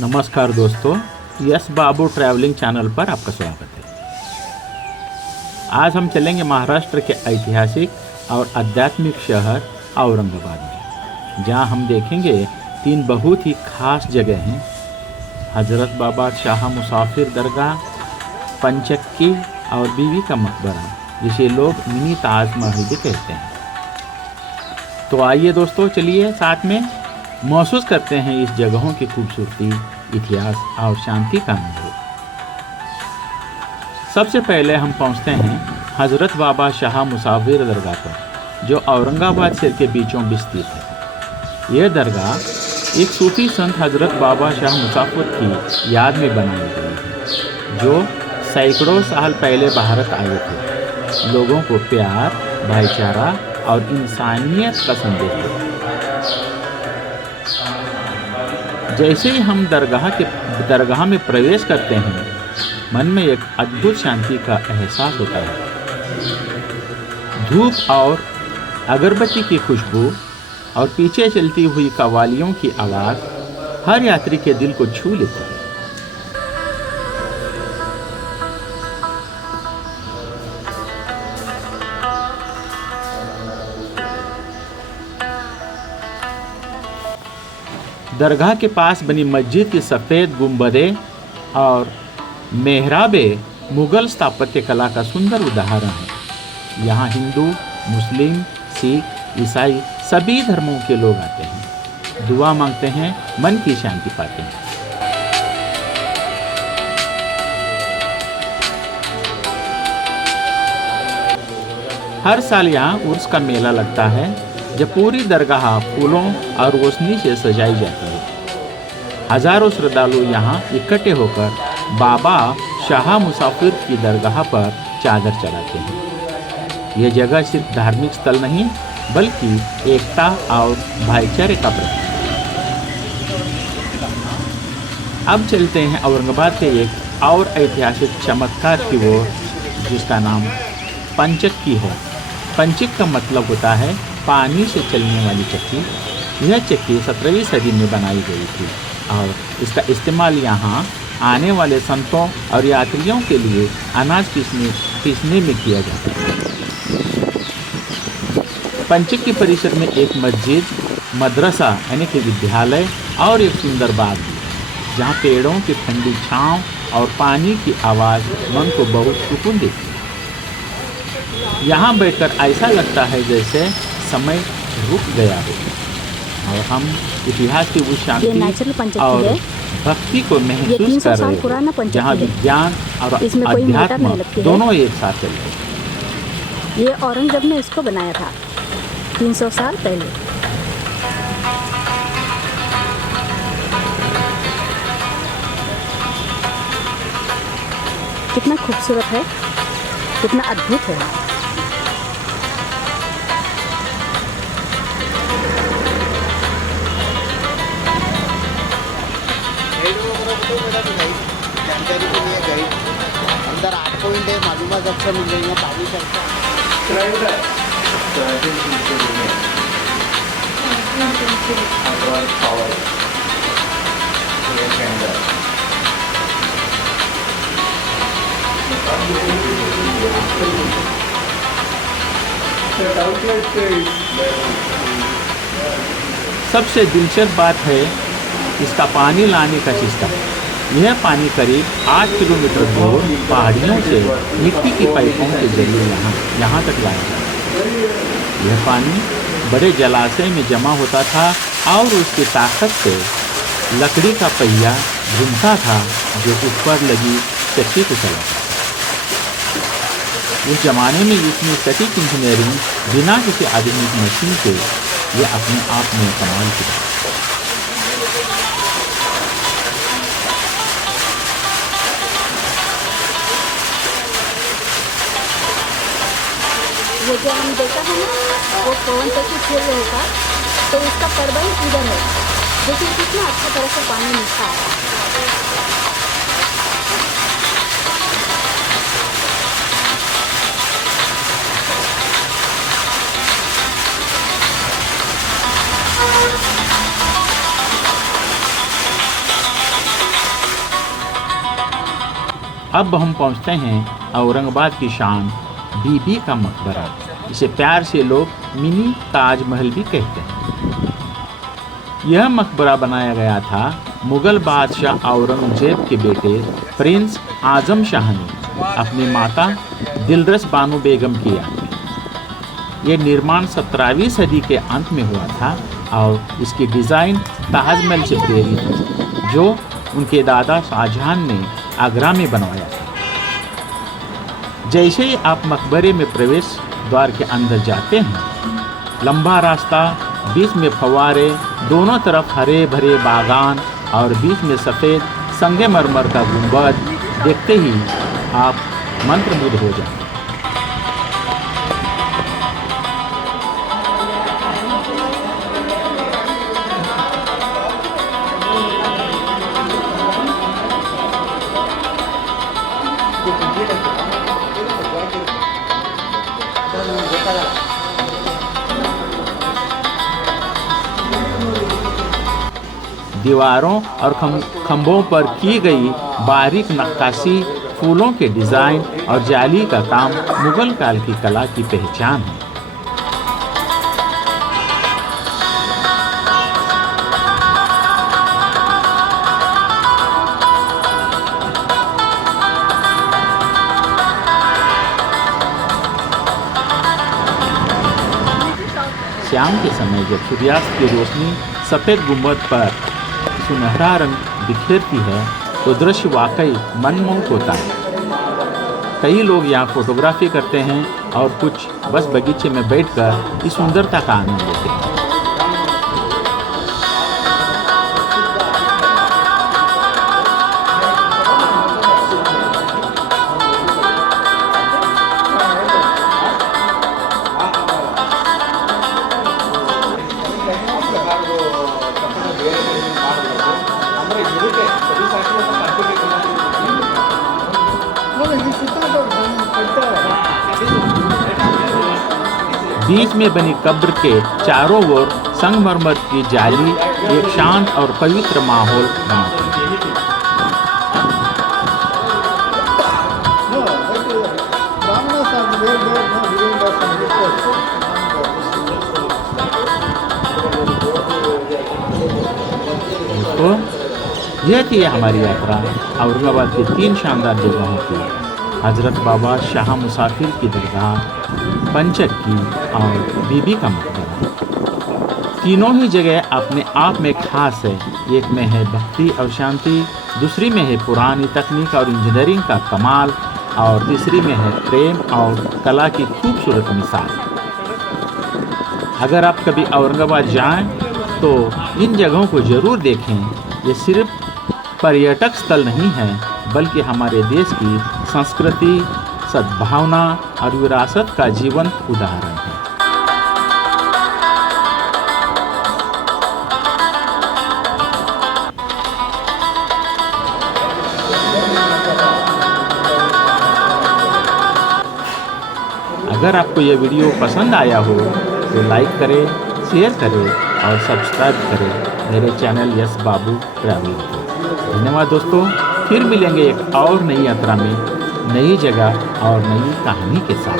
नमस्कार दोस्तों, यस बाबू travelling channel पर आपका स्वागत है। आज हम चलेंगे महाराष्ट्र के ऐतिहासिक और आध्यात्मिक शहर औरंगाबाद में, जहां हम देखेंगे 3 बहुत ही खास जगह हैं। हज़रत बाबा शाह मुसाफिर दरगाह, पंचक्की और बीवी का मकबरा, जिसे लोग मिनी ताजमहल भी कहते हैं। तो आइए दोस्तों, चलिए साथ में महसूस करते हैं इस जगहों की खूबसूरती, इतिहास और शांति का अनुभव। सबसे पहले हम पहुंचते हैं हज़रत बाबा शाह मुसाफिर दरगाह पर, जो औरंगाबाद शहर के बीचों बीच स्थित है। यह दरगाह एक सूफी संत हज़रत बाबा शाह मुसाफिर की याद में बनाई गई है, जो सैकड़ों साल पहले भारत आए थे। लोगों को प्यार, भाईचारा और इंसानियत का संदेश देते। जैसे ही हम दरगाह में प्रवेश करते हैं, मन में एक अद्भुत शांति का एहसास होता है। धूप और अगरबत्ती की खुशबू और पीछे चलती हुई कव्वालियों की आवाज़ हर यात्री के दिल को छू लेती है। दरगाह के पास बनी मस्जिद की सफ़ेद गुंबदें और मेहराबें मुग़ल स्थापत्य कला का सुंदर उदाहरण है। यहाँ हिंदू, मुस्लिम, सिख, ईसाई सभी धर्मों के लोग आते हैं, दुआ मांगते हैं, मन की शांति पाते हैं। हर साल यहाँ उर्स का मेला लगता है, जब पूरी दरगाह फूलों और रोशनी से सजाई जाती है। हजारों श्रद्धालु यहाँ इकट्ठे होकर बाबा शाह मुसाफिर की दरगाह पर चादर चढ़ाते हैं। ये जगह सिर्फ धार्मिक स्थल नहीं, बल्कि एकता और भाईचारे का प्रतीक है। अब चलते हैं औरंगाबाद के एक और ऐतिहासिक चमत्कार की ओर, जिसका नाम पंचक्की है। पंचक का मतलब होता है पानी से चलने वाली चक्की। यह चक्की 17वीं सदी में बनाई गई थी और इसका इस्तेमाल यहाँ आने वाले संतों और यात्रियों के लिए अनाज पीसने में किया जाता है। पंचक्की परिसर में एक मस्जिद, मदरसा यानी कि विद्यालय और एक सुंदर बाग है, जहाँ पेड़ों की ठंडी छांव और पानी की आवाज़ मन को बहुत सुकून देती है। यहाँ बैठकर ऐसा लगता है जैसे समय रुक गया हो और हम इतिहास की उस शांति और भक्ति को महसूस कर रहे हैं, जहाँ विज्ञान और अध्यात्म दोनों एक साथ चल रहे हैं। ये औरंगजेब ने इसको बनाया था 300 साल पहले। कितना खूबसूरत है, कितना अद्भुत है। जानकारी के लिए गाइड अंदर 8 पॉइंट है, मालूमात अच्छा मिल जाएगा। पानी चलता सबसे दिलचस्प बात है इसका पानी लाने का सिस्टम। यह पानी करीब 8 किलोमीटर दूर पहाड़ियों से मिट्टी की पाइपों के जरिए यहाँ तक लाया जाता है। यह पानी बड़े जलाशय में जमा होता था और उसकी ताकत से लकड़ी का पहिया घूमता था, जो ऊपर लगी चक्की को चलाता था। उस जमाने में इतनी सटीक इंजीनियरिंग बिना किसी आधुनिक मशीन के, यह अपने आप में कमाल की बात। वो जो हम देखा है ना, वो पवन चक्की खेल होगा, तो उसका टरबाइन इधर है। देखिए कितना अच्छा तरह से पानी निकलता है। अब हम पहुंचते हैं औरंगाबाद की शान बीबी का मकबरा। इसे प्यार से लोग मिनी ताजमहल भी कहते हैं। यह मकबरा बनाया गया था मुगल बादशाह औरंगजेब के बेटे प्रिंस आजम शाह ने अपनी माता दिलरस बानो बेगम की याद में। यह निर्माण 17वीं सदी के अंत में हुआ था और इसकी डिज़ाइन ताजमहल से प्रेरित है, जो उनके दादा शाहजहां ने आगरा में बनवाया था। जैसे ही आप मकबरे में प्रवेश द्वार के अंदर जाते हैं, लंबा रास्ता, बीच में फव्वारे, दोनों तरफ हरे भरे बागान और बीच में सफ़ेद संगमरमर का गुंबद देखते ही आप मंत्रमुग्ध हो जाते हैं। दीवारों और खंभों पर की गई बारीक नक्काशी, फूलों के डिज़ाइन और जाली का काम मुगल काल की कला की पहचान है। शाम के समय जब सूर्यास्त की रोशनी सफ़ेद गुंबद पर सुनहरा रंग बिखेरती है तो दृश्य वाकई मनमोहक होता है। कई लोग यहाँ फोटोग्राफी करते हैं और कुछ बस बगीचे में बैठकर इस सुंदरता का आनंद लेते हैं। बीच में बनी कब्र के चारों ओर संगमरमर की जाली एक शांत और पवित्र माहौल बनाती है। दोस्तों, यह थी हमारी यात्रा औरंगाबाद की 3 शानदार जगहों की। हजरत बाबा शाह मुसाफिर की दरगाह, पंचक्की और बीबी का मकबरा। तीनों ही जगह अपने आप में खास है। एक में है भक्ति और शांति, दूसरी में है पुरानी तकनीक और इंजीनियरिंग का कमाल, और तीसरी में है प्रेम और कला की खूबसूरत मिसाल। अगर आप कभी औरंगाबाद जाएं तो इन जगहों को ज़रूर देखें। ये सिर्फ पर्यटक स्थल नहीं है, बल्कि हमारे देश की संस्कृति, सद्भावना और विरासत का जीवंत उदाहरण है। अगर आपको यह वीडियो पसंद आया हो तो लाइक करें, शेयर करें और सब्सक्राइब करें मेरे चैनल यस बाबू ट्रैवल को। धन्यवाद दोस्तों, फिर मिलेंगे एक और नई यात्रा में, नई जगह और नई कहानी के साथ।